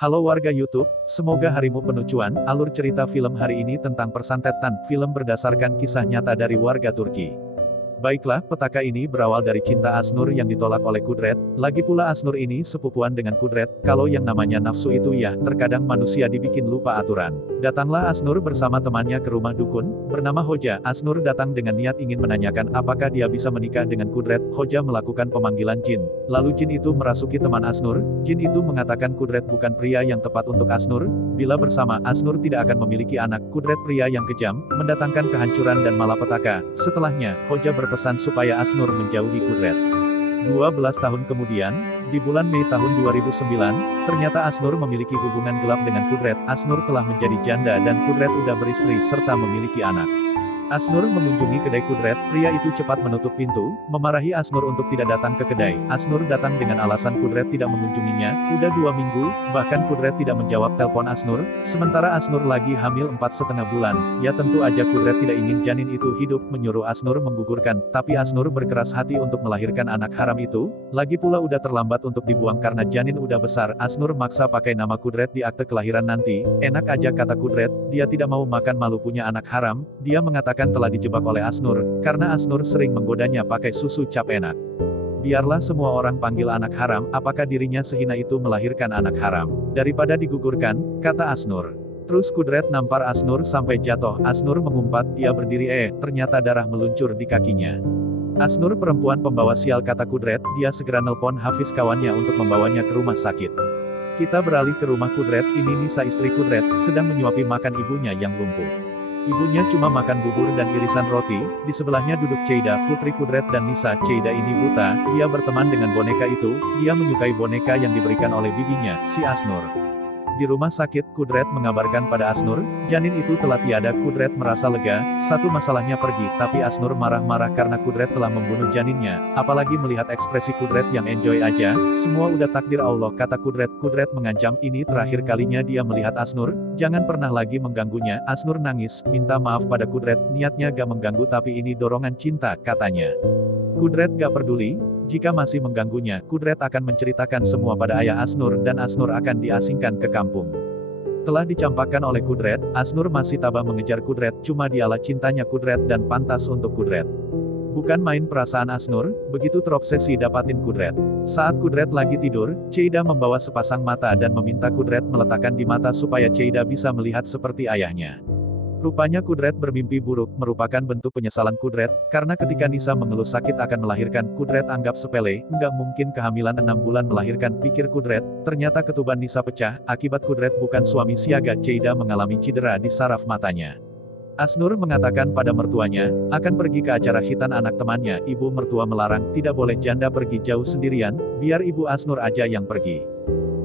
Halo warga YouTube, semoga harimu penuh cuan. Alur cerita film hari ini tentang persantetan. Film berdasarkan kisah nyata dari warga Turki. Baiklah, petaka ini berawal dari cinta Asnur yang ditolak oleh Kudret. Lagi pula Asnur ini sepupuan dengan Kudret. Kalau yang namanya nafsu itu ya, terkadang manusia dibikin lupa aturan. Datanglah Asnur bersama temannya ke rumah dukun, bernama Hoja. Asnur datang dengan niat ingin menanyakan apakah dia bisa menikah dengan Kudret. Hoja melakukan pemanggilan jin. Lalu jin itu merasuki teman Asnur. Jin itu mengatakan Kudret bukan pria yang tepat untuk Asnur. Bila bersama, Asnur tidak akan memiliki anak. Kudret pria yang kejam, mendatangkan kehancuran dan malapetaka. Setelahnya, Hoja berpesan supaya Asnur menjauhi Kudret. 12 tahun kemudian, di bulan Mei tahun 2009, ternyata Asnur memiliki hubungan gelap dengan Kudret. Asnur telah menjadi janda dan Kudret udah beristri serta memiliki anak. Asnur mengunjungi kedai Kudret. Pria itu cepat menutup pintu, memarahi Asnur untuk tidak datang ke kedai. Asnur datang dengan alasan Kudret tidak mengunjunginya. Udah 2 minggu, bahkan Kudret tidak menjawab telepon Asnur. Sementara Asnur lagi hamil 4,5 bulan. Ya tentu aja Kudret tidak ingin janin itu hidup, menyuruh Asnur menggugurkan. Tapi Asnur berkeras hati untuk melahirkan anak haram itu. Lagi pula udah terlambat untuk dibuang karena janin udah besar. Asnur maksa pakai nama Kudret di akte kelahiran nanti. Enak aja kata Kudret, dia tidak mau makan malu punya anak haram. Dia mengatakan telah dijebak oleh Asnur, karena Asnur sering menggodanya pakai susu cap enak. Biarlah semua orang panggil anak haram, apakah dirinya sehina itu melahirkan anak haram. Daripada digugurkan, kata Asnur. Terus Kudret nampar Asnur sampai jatuh. Asnur mengumpat, dia berdiri ternyata darah meluncur di kakinya. Asnur perempuan pembawa sial kata Kudret, dia segera nelpon Hafiz kawannya untuk membawanya ke rumah sakit. Kita beralih ke rumah Kudret, ini Nisa istri Kudret, sedang menyuapi makan ibunya yang lumpuh. Ibunya cuma makan bubur dan irisan roti, di sebelahnya duduk Ceida, putri Kudret dan Nisa. Ceida ini buta, dia berteman dengan boneka itu, dia menyukai boneka yang diberikan oleh bibinya, si Asnur. Di rumah sakit, Kudret mengabarkan pada Asnur, janin itu telah tiada. Kudret merasa lega, satu masalahnya pergi, tapi Asnur marah-marah karena Kudret telah membunuh janinnya, apalagi melihat ekspresi Kudret yang enjoy aja, semua udah takdir Allah kata Kudret. Kudret mengancam, ini terakhir kalinya dia melihat Asnur, jangan pernah lagi mengganggunya. Asnur nangis, minta maaf pada Kudret, niatnya gak mengganggu tapi ini dorongan cinta, katanya. Kudret gak peduli. Jika masih mengganggunya, Kudret akan menceritakan semua pada ayah Asnur dan Asnur akan diasingkan ke kampung. Telah dicampakkan oleh Kudret, Asnur masih tabah mengejar Kudret, cuma dialah cintanya Kudret dan pantas untuk Kudret. Bukan main perasaan Asnur, begitu terobsesi dapatin Kudret. Saat Kudret lagi tidur, Ceida membawa sepasang mata dan meminta Kudret meletakkan di mata supaya Ceida bisa melihat seperti ayahnya. Rupanya Kudret bermimpi buruk, merupakan bentuk penyesalan Kudret, karena ketika Nisa mengeluh sakit akan melahirkan, Kudret anggap sepele, nggak mungkin kehamilan 6 bulan melahirkan, pikir Kudret, ternyata ketuban Nisa pecah, akibat Kudret bukan suami siaga. Ceida mengalami cedera di saraf matanya. Asnur mengatakan pada mertuanya, akan pergi ke acara khitan anak temannya, ibu mertua melarang, tidak boleh janda pergi jauh sendirian, biar ibu Asnur aja yang pergi.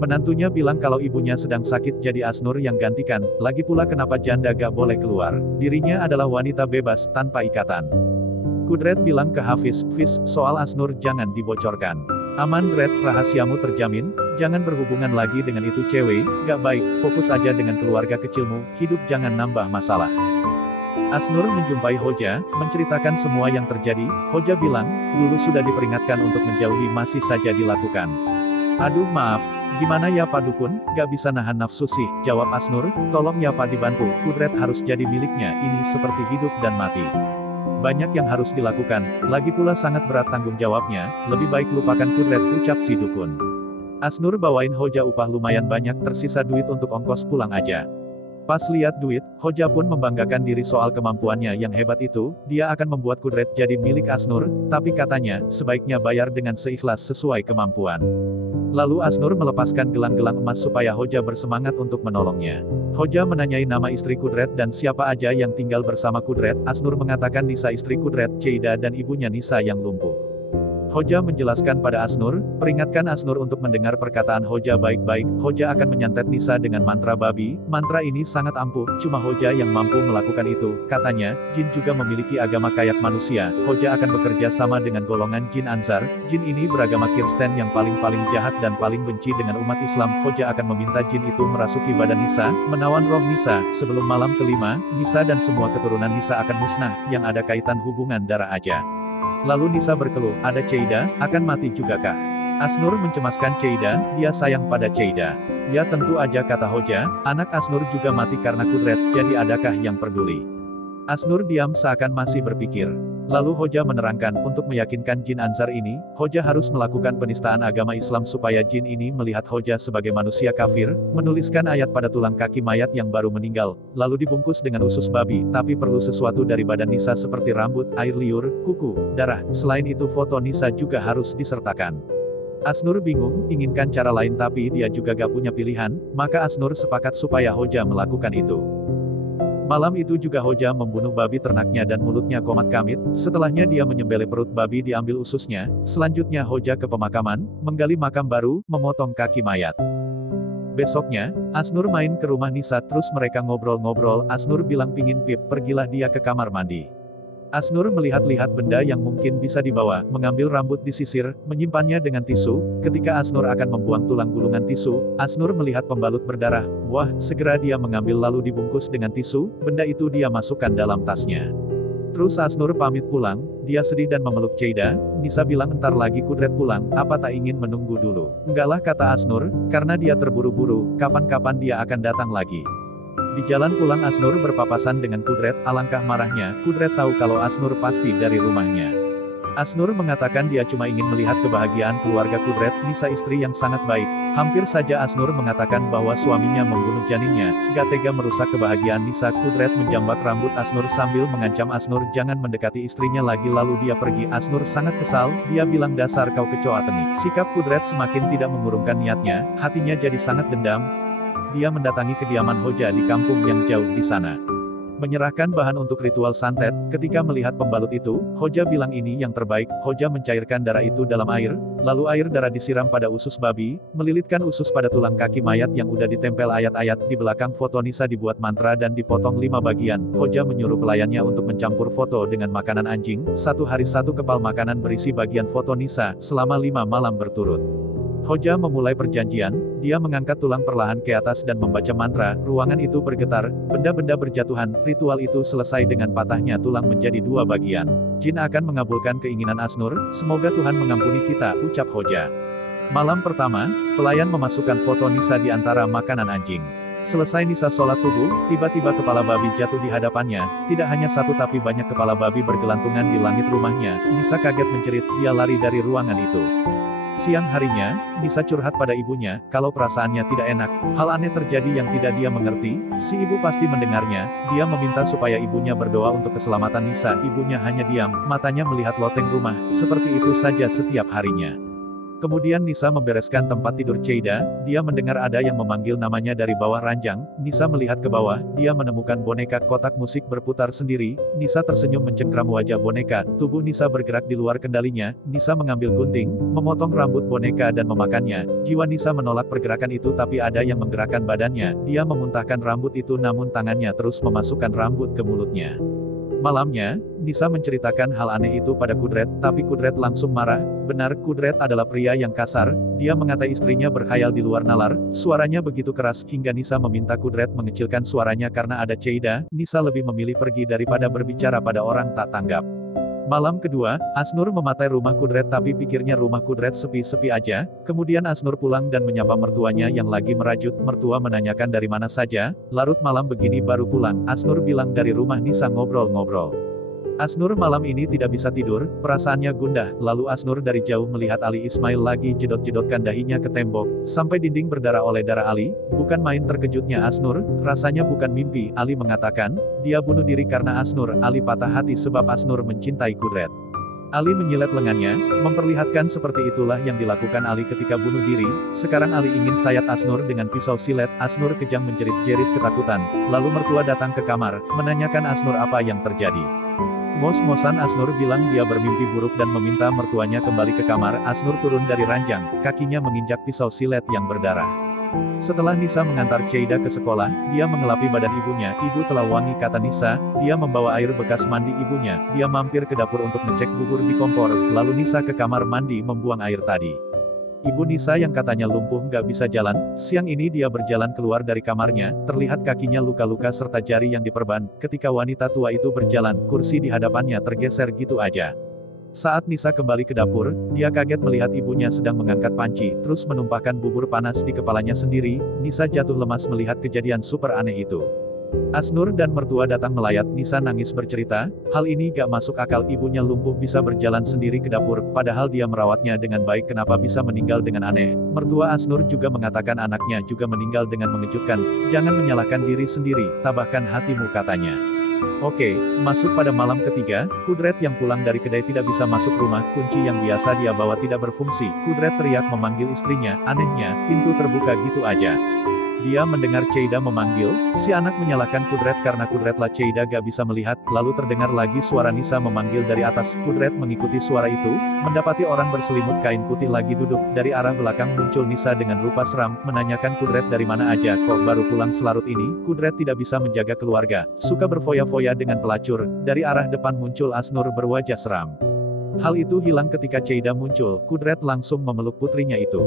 Menantunya bilang kalau ibunya sedang sakit jadi Asnur yang gantikan, lagi pula kenapa janda gak boleh keluar, dirinya adalah wanita bebas, tanpa ikatan. Kudret bilang ke Hafiz, Fiz, soal Asnur jangan dibocorkan. Aman Dret, rahasiamu terjamin, jangan berhubungan lagi dengan itu cewek, gak baik, fokus aja dengan keluarga kecilmu, hidup jangan nambah masalah. Asnur menjumpai Hoja, menceritakan semua yang terjadi. Hoja bilang, dulu sudah diperingatkan untuk menjauhi masih saja dilakukan. Aduh maaf, gimana ya Pak Dukun, gak bisa nahan nafsu sih, jawab Asnur, tolong ya Pak dibantu, Kudret harus jadi miliknya, ini seperti hidup dan mati. Banyak yang harus dilakukan, lagi pula sangat berat tanggung jawabnya, lebih baik lupakan Kudret, ucap si Dukun. Asnur bawain Hoja upah lumayan banyak, tersisa duit untuk ongkos pulang aja. Pas lihat duit, Hoja pun membanggakan diri soal kemampuannya yang hebat itu, dia akan membuat Kudret jadi milik Asnur, tapi katanya, sebaiknya bayar dengan seikhlas sesuai kemampuan. Lalu Asnur melepaskan gelang-gelang emas supaya Hoja bersemangat untuk menolongnya. Hoja menanyai nama istri Kudret dan siapa aja yang tinggal bersama Kudret. Asnur mengatakan Nisa istri Kudret, Ceida dan ibunya Nisa yang lumpuh. Hoja menjelaskan pada Asnur, peringatkan Asnur untuk mendengar perkataan Hoja baik-baik. Hoja akan menyantet Nisa dengan mantra babi, mantra ini sangat ampuh, cuma Hoja yang mampu melakukan itu, katanya, jin juga memiliki agama kayak manusia, Hoja akan bekerja sama dengan golongan jin Ansar, jin ini beragama Kristen yang paling-paling jahat dan paling benci dengan umat Islam. Hoja akan meminta jin itu merasuki badan Nisa, menawan roh Nisa, sebelum malam kelima, Nisa dan semua keturunan Nisa akan musnah, yang ada kaitan hubungan darah aja. Lalu Nisa berkeluh, ada Ceida, akan mati juga kah? Asnur mencemaskan Cheida, dia sayang pada Cheida. Ya tentu aja kata Hoja, anak Asnur juga mati karena kudret, jadi adakah yang peduli? Asnur diam seakan masih berpikir. Lalu Hoja menerangkan, untuk meyakinkan Jin Anzar ini, Hoja harus melakukan penistaan agama Islam supaya Jin ini melihat Hoja sebagai manusia kafir, menuliskan ayat pada tulang kaki mayat yang baru meninggal, lalu dibungkus dengan usus babi, tapi perlu sesuatu dari badan Nisa seperti rambut, air liur, kuku, darah, selain itu foto Nisa juga harus disertakan. Asnur bingung, inginkan cara lain tapi dia juga gak punya pilihan, maka Asnur sepakat supaya Hoja melakukan itu. Malam itu juga Hoja membunuh babi ternaknya dan mulutnya komat kamit, setelahnya dia menyembelih perut babi diambil ususnya, selanjutnya Hoja ke pemakaman, menggali makam baru, memotong kaki mayat. Besoknya, Asnur main ke rumah Nisa terus mereka ngobrol-ngobrol, Asnur bilang pingin pip, pergilah dia ke kamar mandi. Asnur melihat-lihat benda yang mungkin bisa dibawa, mengambil rambut disisir, menyimpannya dengan tisu, ketika Asnur akan membuang tulang gulungan tisu, Asnur melihat pembalut berdarah, wah, segera dia mengambil lalu dibungkus dengan tisu, benda itu dia masukkan dalam tasnya. Terus Asnur pamit pulang, dia sedih dan memeluk Cheida, Nisa bilang entar lagi kudret pulang, apa tak ingin menunggu dulu. Enggaklah kata Asnur, karena dia terburu-buru, kapan-kapan dia akan datang lagi. Di jalan pulang Asnur berpapasan dengan Kudret, alangkah marahnya, Kudret tahu kalau Asnur pasti dari rumahnya. Asnur mengatakan dia cuma ingin melihat kebahagiaan keluarga Kudret, Nisa istri yang sangat baik. Hampir saja Asnur mengatakan bahwa suaminya membunuh janinnya, gak tega merusak kebahagiaan Nisa. Kudret menjambak rambut Asnur sambil mengancam Asnur jangan mendekati istrinya lagi lalu dia pergi. Asnur sangat kesal, dia bilang dasar kau kecoa tengik. Sikap Kudret semakin tidak mengurungkan niatnya, hatinya jadi sangat dendam. Dia mendatangi kediaman Hoja di kampung yang jauh di sana. Menyerahkan bahan untuk ritual santet, ketika melihat pembalut itu, Hoja bilang ini yang terbaik, Hoja mencairkan darah itu dalam air, lalu air darah disiram pada usus babi, melilitkan usus pada tulang kaki mayat yang udah ditempel ayat-ayat, di belakang foto Nisa dibuat mantra dan dipotong 5 bagian, Hoja menyuruh pelayannya untuk mencampur foto dengan makanan anjing, 1 hari 1 kepal makanan berisi bagian foto Nisa, selama 5 malam berturut. Hoja memulai perjanjian, dia mengangkat tulang perlahan ke atas dan membaca mantra, ruangan itu bergetar, benda-benda berjatuhan, ritual itu selesai dengan patahnya tulang menjadi 2 bagian. Jin akan mengabulkan keinginan Asnur, semoga Tuhan mengampuni kita, ucap Hoja. Malam pertama, pelayan memasukkan foto Nisa di antara makanan anjing. Selesai Nisa sholat tubuh, tiba-tiba kepala babi jatuh di hadapannya, tidak hanya 1 tapi banyak kepala babi bergelantungan di langit rumahnya, Nisa kaget menjerit, dia lari dari ruangan itu. Siang harinya, Nisa curhat pada ibunya, kalau perasaannya tidak enak, hal aneh terjadi yang tidak dia mengerti, si ibu pasti mendengarnya, dia meminta supaya ibunya berdoa untuk keselamatan Nisa, ibunya hanya diam, matanya melihat loteng rumah, seperti itu saja setiap harinya. Kemudian Nisa membereskan tempat tidur Cheida, dia mendengar ada yang memanggil namanya dari bawah ranjang, Nisa melihat ke bawah, dia menemukan boneka kotak musik berputar sendiri, Nisa tersenyum mencengkram wajah boneka, tubuh Nisa bergerak di luar kendalinya, Nisa mengambil gunting, memotong rambut boneka dan memakannya, jiwa Nisa menolak pergerakan itu tapi ada yang menggerakkan badannya, dia memuntahkan rambut itu namun tangannya terus memasukkan rambut ke mulutnya. Malamnya, Nisa menceritakan hal aneh itu pada Kudret, tapi Kudret langsung marah, benar Kudret adalah pria yang kasar, dia mengatai istrinya berkhayal di luar nalar, suaranya begitu keras hingga Nisa meminta Kudret mengecilkan suaranya karena ada Cheida, Nisa lebih memilih pergi daripada berbicara pada orang tak tanggap. Malam kedua, Asnur mematai rumah Kudret tapi pikirnya rumah Kudret sepi-sepi aja, kemudian Asnur pulang dan menyapa mertuanya yang lagi merajut, mertua menanyakan dari mana saja, larut malam begini baru pulang, Asnur bilang dari rumah Nisa ngobrol-ngobrol. Asnur malam ini tidak bisa tidur, perasaannya gundah, lalu Asnur dari jauh melihat Ali Ismail lagi jedot-jedotkan dahinya ke tembok, sampai dinding berdarah oleh darah Ali, bukan main terkejutnya Asnur, rasanya bukan mimpi, Ali mengatakan, dia bunuh diri karena Asnur, Ali patah hati sebab Asnur mencintai Kudret. Ali menyilet lengannya, memperlihatkan seperti itulah yang dilakukan Ali ketika bunuh diri, sekarang Ali ingin sayat Asnur dengan pisau silet, Asnur kejang menjerit-jerit ketakutan, lalu mertua datang ke kamar, menanyakan Asnur apa yang terjadi. Mos-mosan Asnur bilang dia bermimpi buruk dan meminta mertuanya kembali ke kamar, Asnur turun dari ranjang, kakinya menginjak pisau silet yang berdarah. Setelah Nisa mengantar Cheida ke sekolah, dia mengelapi badan ibunya, ibu telah wangi kata Nisa, dia membawa air bekas mandi ibunya, dia mampir ke dapur untuk ngecek bubur di kompor, lalu Nisa ke kamar mandi membuang air tadi. Ibu Nisa yang katanya lumpuh nggak bisa jalan, siang ini dia berjalan keluar dari kamarnya, terlihat kakinya luka-luka serta jari yang diperban, ketika wanita tua itu berjalan, kursi di hadapannya tergeser gitu aja. Saat Nisa kembali ke dapur, dia kaget melihat ibunya sedang mengangkat panci, terus menumpahkan bubur panas di kepalanya sendiri. Nisa jatuh lemas melihat kejadian super aneh itu. Asnur dan mertua datang melayat. Nisa nangis bercerita, hal ini gak masuk akal, ibunya lumpuh bisa berjalan sendiri ke dapur, padahal dia merawatnya dengan baik, kenapa bisa meninggal dengan aneh. Mertua Asnur juga mengatakan anaknya juga meninggal dengan mengejutkan. Jangan menyalahkan diri sendiri, tabahkan hatimu, katanya. Oke, masuk pada malam ketiga, Kudret yang pulang dari kedai tidak bisa masuk rumah, kunci yang biasa dia bawa tidak berfungsi. Kudret teriak memanggil istrinya, anehnya, pintu terbuka gitu aja. Dia mendengar Cheida memanggil, si anak menyalahkan Kudret karena Kudretlah Cheida gak bisa melihat, lalu terdengar lagi suara Nisa memanggil dari atas. Kudret mengikuti suara itu, mendapati orang berselimut kain putih lagi duduk, dari arah belakang muncul Nisa dengan rupa seram, menanyakan Kudret dari mana aja, kok baru pulang selarut ini. Kudret tidak bisa menjaga keluarga, suka berfoya-foya dengan pelacur, dari arah depan muncul Asnur berwajah seram. Hal itu hilang ketika Cheida muncul, Kudret langsung memeluk putrinya itu.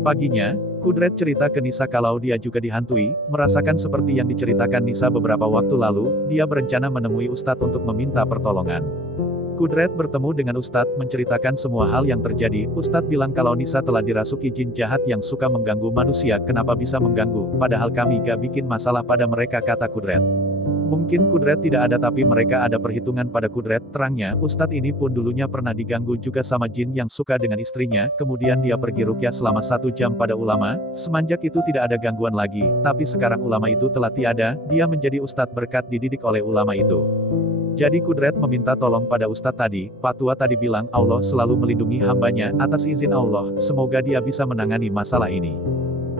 Paginya, Kudret cerita ke Nisa kalau dia juga dihantui, merasakan seperti yang diceritakan Nisa beberapa waktu lalu. Dia berencana menemui Ustadz untuk meminta pertolongan. Kudret bertemu dengan Ustadz, menceritakan semua hal yang terjadi. Ustadz bilang kalau Nisa telah dirasuki jin jahat yang suka mengganggu manusia. Kenapa bisa mengganggu, padahal kami gak bikin masalah pada mereka, kata Kudret. Mungkin Kudret tidak ada tapi mereka ada perhitungan pada Kudret, terangnya. Ustadz ini pun dulunya pernah diganggu juga sama jin yang suka dengan istrinya, kemudian dia pergi ruqyah selama 1 jam pada ulama, semenjak itu tidak ada gangguan lagi, tapi sekarang ulama itu telah tiada, dia menjadi Ustadz berkat dididik oleh ulama itu. Jadi Kudret meminta tolong pada Ustadz tadi. Pak Tua tadi bilang Allah selalu melindungi hambanya, atas izin Allah, semoga dia bisa menangani masalah ini.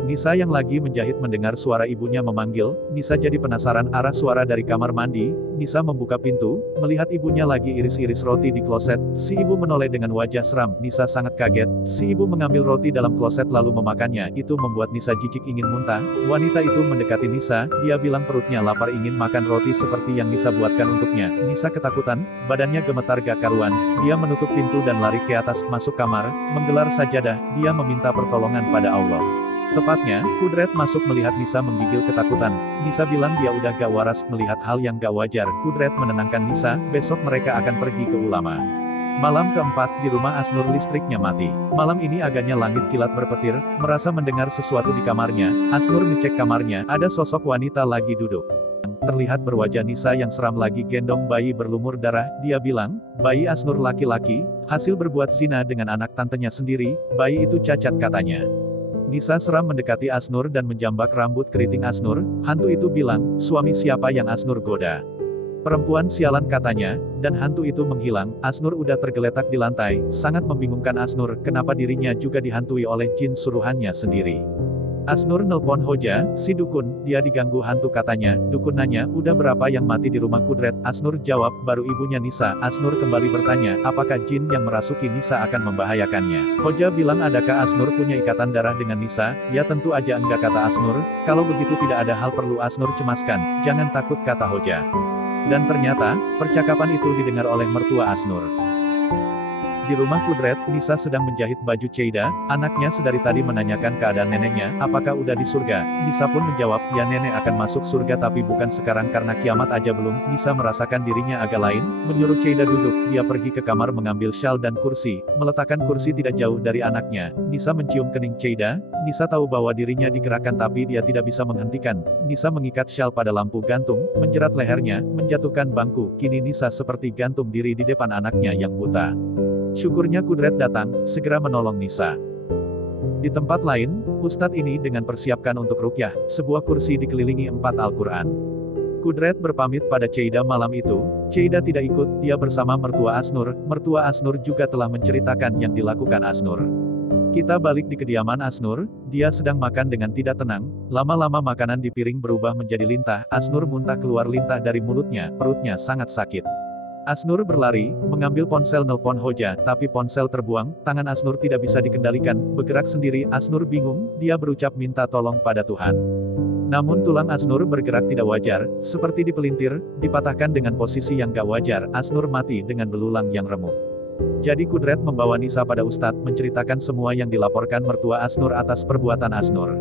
Nisa yang lagi menjahit mendengar suara ibunya memanggil. Nisa jadi penasaran arah suara dari kamar mandi. Nisa membuka pintu, melihat ibunya lagi iris-iris roti di kloset. Si ibu menoleh dengan wajah seram. Nisa sangat kaget. Si ibu mengambil roti dalam kloset lalu memakannya. Itu membuat Nisa jijik ingin muntah. Wanita itu mendekati Nisa. Dia bilang perutnya lapar ingin makan roti seperti yang Nisa buatkan untuknya. Nisa ketakutan, badannya gemetar gak karuan. Dia menutup pintu dan lari ke atas, masuk kamar, menggelar sajadah. Dia meminta pertolongan pada Allah. Tepatnya, Kudret masuk melihat Nisa menggigil ketakutan. Nisa bilang dia udah gak waras melihat hal yang gak wajar. Kudret menenangkan Nisa, besok mereka akan pergi ke ulama. Malam keempat, di rumah Asnur listriknya mati. Malam ini agaknya langit kilat berpetir, merasa mendengar sesuatu di kamarnya. Asnur ngecek kamarnya, ada sosok wanita lagi duduk. Terlihat berwajah Nisa yang seram lagi gendong bayi berlumur darah. Dia bilang, bayi Asnur laki-laki, hasil berbuat zina dengan anak tantenya sendiri, bayi itu cacat, katanya. Nisa seram mendekati Asnur dan menjambak rambut keriting Asnur. Hantu itu bilang, suami siapa yang Asnur goda? Perempuan sialan, katanya, dan hantu itu menghilang. Asnur udah tergeletak di lantai, sangat membingungkan Asnur, kenapa dirinya juga dihantui oleh jin suruhannya sendiri. Asnur nelpon Hoja, si dukun, dia diganggu hantu, katanya. Dukun nanya, udah berapa yang mati di rumah Kudret? Asnur jawab, baru ibunya Nisa. Asnur kembali bertanya, apakah jin yang merasuki Nisa akan membahayakannya? Hoja bilang, adakah Asnur punya ikatan darah dengan Nisa? Ya tentu aja enggak, kata Asnur. Kalau begitu tidak ada hal perlu Asnur cemaskan. Jangan takut, kata Hoja. Dan ternyata, percakapan itu didengar oleh mertua Asnur. Di rumah Kudret, Nisa sedang menjahit baju Cheida. Anaknya sedari tadi menanyakan keadaan neneknya, apakah udah di surga. Nisa pun menjawab, ya nenek akan masuk surga tapi bukan sekarang karena kiamat aja belum. Nisa merasakan dirinya agak lain, menyuruh Cheida duduk. Dia pergi ke kamar mengambil syal dan kursi, meletakkan kursi tidak jauh dari anaknya. Nisa mencium kening Cheida. Nisa tahu bahwa dirinya digerakkan tapi dia tidak bisa menghentikan. Nisa mengikat syal pada lampu gantung, menjerat lehernya, menjatuhkan bangku. Kini Nisa seperti gantung diri di depan anaknya yang buta. Syukurnya Kudret datang, segera menolong Nisa. Di tempat lain, Ustadz ini dengan persiapkan untuk ruqyah, sebuah kursi dikelilingi 4 Al-Quran. Kudret berpamit pada Cheida malam itu. Cheida tidak ikut, dia bersama mertua Asnur. Mertua Asnur juga telah menceritakan yang dilakukan Asnur. Kita balik di kediaman Asnur, dia sedang makan dengan tidak tenang. Lama-lama makanan di piring berubah menjadi lintah. Asnur muntah keluar lintah dari mulutnya, perutnya sangat sakit. Asnur berlari, mengambil ponsel nelpon Hoja, tapi ponsel terbuang, tangan Asnur tidak bisa dikendalikan, bergerak sendiri. Asnur bingung, dia berucap minta tolong pada Tuhan. Namun tulang Asnur bergerak tidak wajar, seperti dipelintir, dipatahkan dengan posisi yang gak wajar. Asnur mati dengan belulang yang remuk. Jadi Kudret membawa Nisa pada Ustadz, menceritakan semua yang dilaporkan mertua Asnur atas perbuatan Asnur.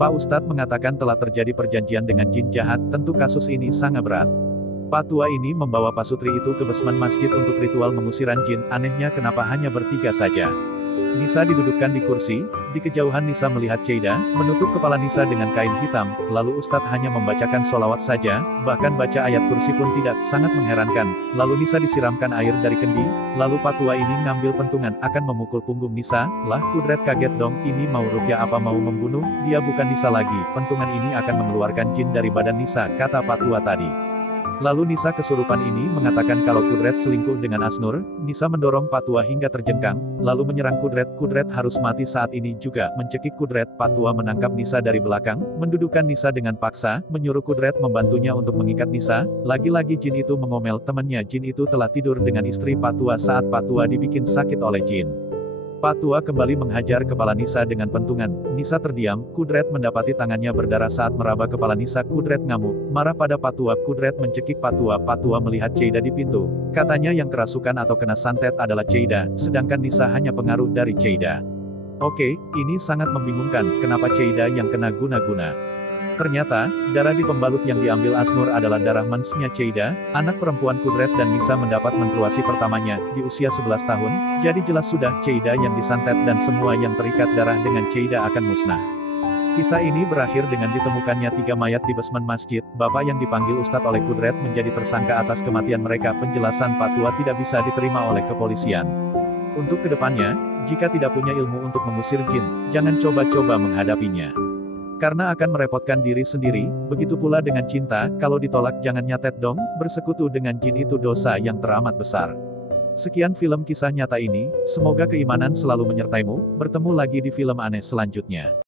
Pak Ustadz mengatakan telah terjadi perjanjian dengan jin jahat, tentu kasus ini sangat berat. Pak tua ini membawa pasutri itu ke basement masjid untuk ritual pengusiran jin, anehnya kenapa hanya bertiga saja. Nisa didudukkan di kursi, di kejauhan Nisa melihat Cheida, menutup kepala Nisa dengan kain hitam, lalu Ustadz hanya membacakan sholawat saja, bahkan baca ayat kursi pun tidak, sangat mengherankan. Lalu Nisa disiramkan air dari kendi, lalu Pak tua ini ngambil pentungan, akan memukul punggung Nisa, lah Kudret kaget dong, ini mau ruqyah apa mau membunuh, dia bukan Nisa lagi, pentungan ini akan mengeluarkan jin dari badan Nisa, kata Pak tua tadi. Lalu Nisa kesurupan ini mengatakan kalau Kudret selingkuh dengan Asnur. Nisa mendorong Pak tua hingga terjengkang, lalu menyerang Kudret. Kudret harus mati saat ini juga, mencekik Kudret. Pak tua menangkap Nisa dari belakang, mendudukkan Nisa dengan paksa, menyuruh Kudret membantunya untuk mengikat Nisa. Lagi-lagi jin itu mengomel temannya. Jin itu telah tidur dengan istri Pak tua saat Pak tua dibikin sakit oleh jin. Pak tua kembali menghajar kepala Nisa dengan pentungan. Nisa terdiam, Kudret mendapati tangannya berdarah saat meraba kepala Nisa. Kudret ngamuk, marah pada Pak tua. Kudret mencekik Pak tua. Pak tua melihat Cheida di pintu. Katanya yang kerasukan atau kena santet adalah Cheida, sedangkan Nisa hanya pengaruh dari Cheida. Oke, ini sangat membingungkan, kenapa Cheida yang kena guna-guna. Ternyata, darah di pembalut yang diambil Asnur adalah darah mensnya Cheida, anak perempuan Kudret dan Nisa mendapat menstruasi pertamanya, di usia 11 tahun, jadi jelas sudah Cheida yang disantet dan semua yang terikat darah dengan Cheida akan musnah. Kisah ini berakhir dengan ditemukannya 3 mayat di basement masjid. Bapak yang dipanggil Ustadz oleh Kudret menjadi tersangka atas kematian mereka. Penjelasan Pak tua tidak bisa diterima oleh kepolisian. Untuk kedepannya, jika tidak punya ilmu untuk mengusir jin, jangan coba-coba menghadapinya. Karena akan merepotkan diri sendiri, begitu pula dengan cinta, kalau ditolak jangan nyatet dong, bersekutu dengan jin itu dosa yang teramat besar. Sekian film kisah nyata ini, semoga keimanan selalu menyertaimu, bertemu lagi di film aneh selanjutnya.